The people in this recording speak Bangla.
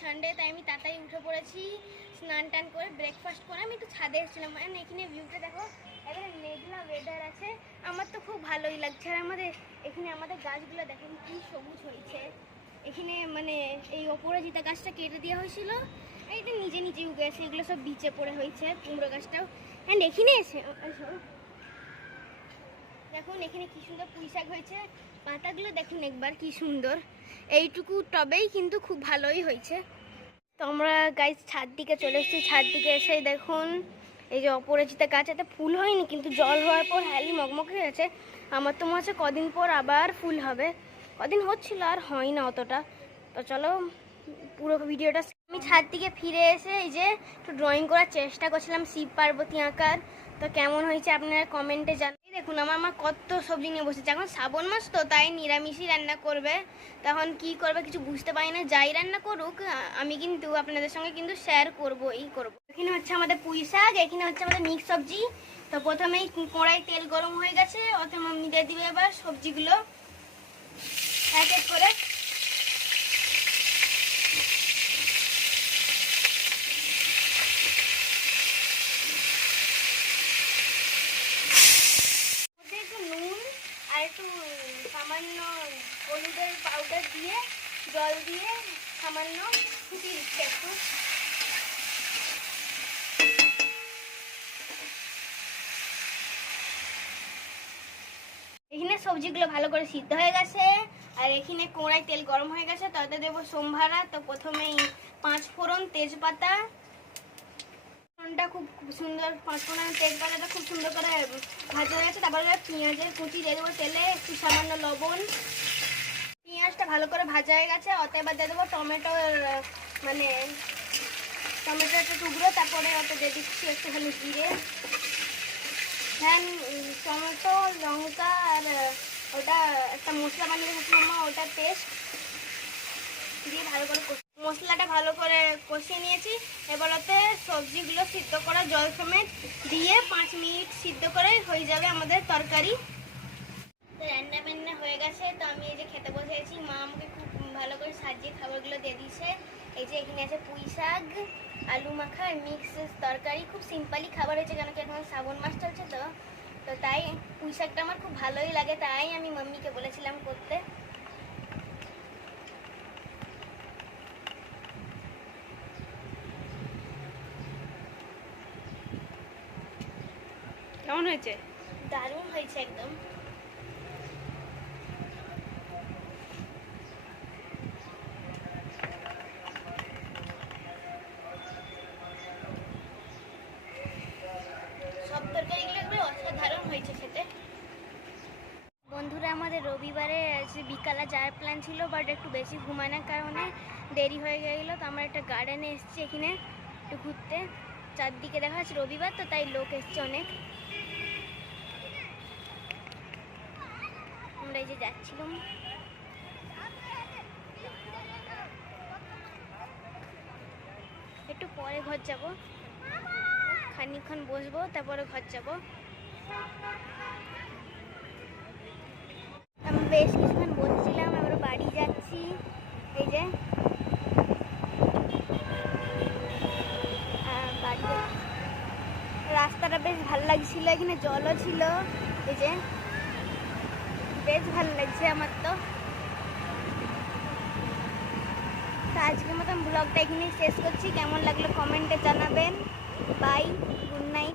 সানডে, তাই আমি তাড়াতাড়ি উঠে পড়েছি। স্নান টান করে ব্রেকফাস্ট করে আমি একটু ছাদে এসেছিলাম। মানে এখানে ভিউটা দেখো, এবারে মেঘলা ওয়েদার আছে, আমার তো খুব ভালোই লাগছে। আর আমাদের গাছগুলো দেখেন কি সবুজ হয়েছে। এখানে মানে এই অপরাজিতা গাছটা কেটে দেওয়া হয়েছিল, এইটা নিজে নিজে উগে আছে, এগুলো সব বিচে পড়ে হয়েছে। কুমড়ো গাছটাও হ্যাঁ এখানে এসে দেখুন, এখানে কি সুন্দর পুঁই শাক হয়েছে। পাতাগুলো দেখুন একবার কি সুন্দর, এইটুকু টবেই কিন্তু খুব ভালোই হয়েছে। তো আমরা গাছ ছাদ দিকে চলে এসেছি। ছাদ দিকে এসে দেখুন এই যে অপরাজিতা গাছ, এতে ফুল হয়নি কিন্তু জল হওয়ার পর হ্যালি মগমগ হয়ে গেছে। আমার তো মনে হচ্ছে কদিন পর আবার ফুল হবে, কদিন হচ্ছিল আর হয় না অতটা। তো চলো পুরো ভিডিওটা। আমি ছাদ থেকে ফিরে এসে এই যে একটু ড্রয়িং করার চেষ্টা করছিলাম, শিব পার্বতী আঁকার। তো কেমন হয়েছে আপনারা কমেন্টে জানান। দেখুন আমার মা কত সবজি নিয়ে বসেছে, এখন শ্রাবণ মাস তো তাই নিরামিষই রান্না করবে। তখন কি করবে কিছু বুঝতে পারি না, যাই রান্না করুক আমি কিন্তু আপনাদের সঙ্গে কিন্তু শেয়ার করবোই করবো। এখানে হচ্ছে আমাদের পুঁই শাক, এখানে হচ্ছে আমাদের মিক্স সবজি। তো প্রথমেই কড়াই তেল গরম হয়ে গেছে, ওতে মাম্মি দিয়ে দিবে এবার সবজিগুলো এক এক করে। একটু সামান্য হলুদের পাউডার দিয়ে জল দিয়ে সামান্য ফুটিয়ে দিচ্ছি একটু। এখানে সবজিগুলো ভালো করে সিদ্ধ হয়ে গেছে, আর এখানে কড়াই তেল গরম হয়ে গেছে, তাতে দেবো সোমভাড়া। তো প্রথমেই 5 ফোড়ন, তেজপাতা, ফোড়নটা খুব সুন্দর, 5 ফোড়ন তেজপাতাটা খুব সুন্দর করে ভাজা হয়ে গেছে। তারপরে পেঁয়াজের কুচি দিয়ে দেবো তেলে, একটু সামান্য লবণ। পেঁয়াজটা ভালো করে ভাজা হয়ে গেছে, অত এবার দিয়ে দেবো টমেটোর মানে টমেটোর টুকরো। তারপরে ওটা দিয়ে দিচ্ছি একটুখানি জিরে, টমেটো, লঙ্কা আর ওটা একটা মশলা বানিয়ে রেখেছিলাম মা, ওটা পেস্ট দিয়ে ভালো করে মশলাটা ভালো করে কষিয়ে নিয়েছি। এবার ওতে সবজিগুলো সিদ্ধ করা জল সমেত দিয়ে 5 মিনিট সিদ্ধ করে হয়ে যাবে আমাদের তরকারি। তো রান্না বান্না হয়ে গেছে, তো আমি এই যে খেতে বসেছি। মা আমাকে খুব ভালো করে সাজিয়ে খাবারগুলো দিয়ে দিয়েছে। এই যে এখানে আছে পুঁই শাক, আলু মাখা, মিক্স তরকারি। খুব সিম্পলি খাবার হয়েছে, কেন কি এখন শ্রাবণ মাস চলছে তো তাই পুঁই শাকটা আমার খুব ভালোই লাগে, তাই আমি মাম্মিকে বলেছিলাম করতে। কেমন হয়েছে? দারুণ হয়েছে একদম। সব তরকারিগুলো অসাধারণ হয়েছে খেতে। বন্ধুরা আমাদের রবিবারে বিকালে যাওয়ার প্ল্যান ছিল, বাট একটু বেশি ঘুমানোর কারণে দেরি হয়ে গেলো। তো আমরা একটা গার্ডেনে এসেছি এখানে একটু ঘুরতে। চারদিকে দেখা যাচ্ছে রবিবার তো তাই লোক এসছে অনেক। আমরা এই যে যাচ্ছিলাম, একটু পরে ঘর যাব, খানিকক্ষণ বসবো তারপরে ঘর যাব। আমি বেশ কিছুক্ষণ বসছিলাম, এবার বাড়ি যাচ্ছি। এই যে বাড়ি রাস্তাটা বেশ ভালো লাগছিল, এখানে জলও ছিল। এই যে বেশ ভালো লাগছে আমার তো। আজকের মতন ব্লগটা এখানেই শেষ করছি। কেমন লাগলো কমেন্টে জানাবেন। বাই।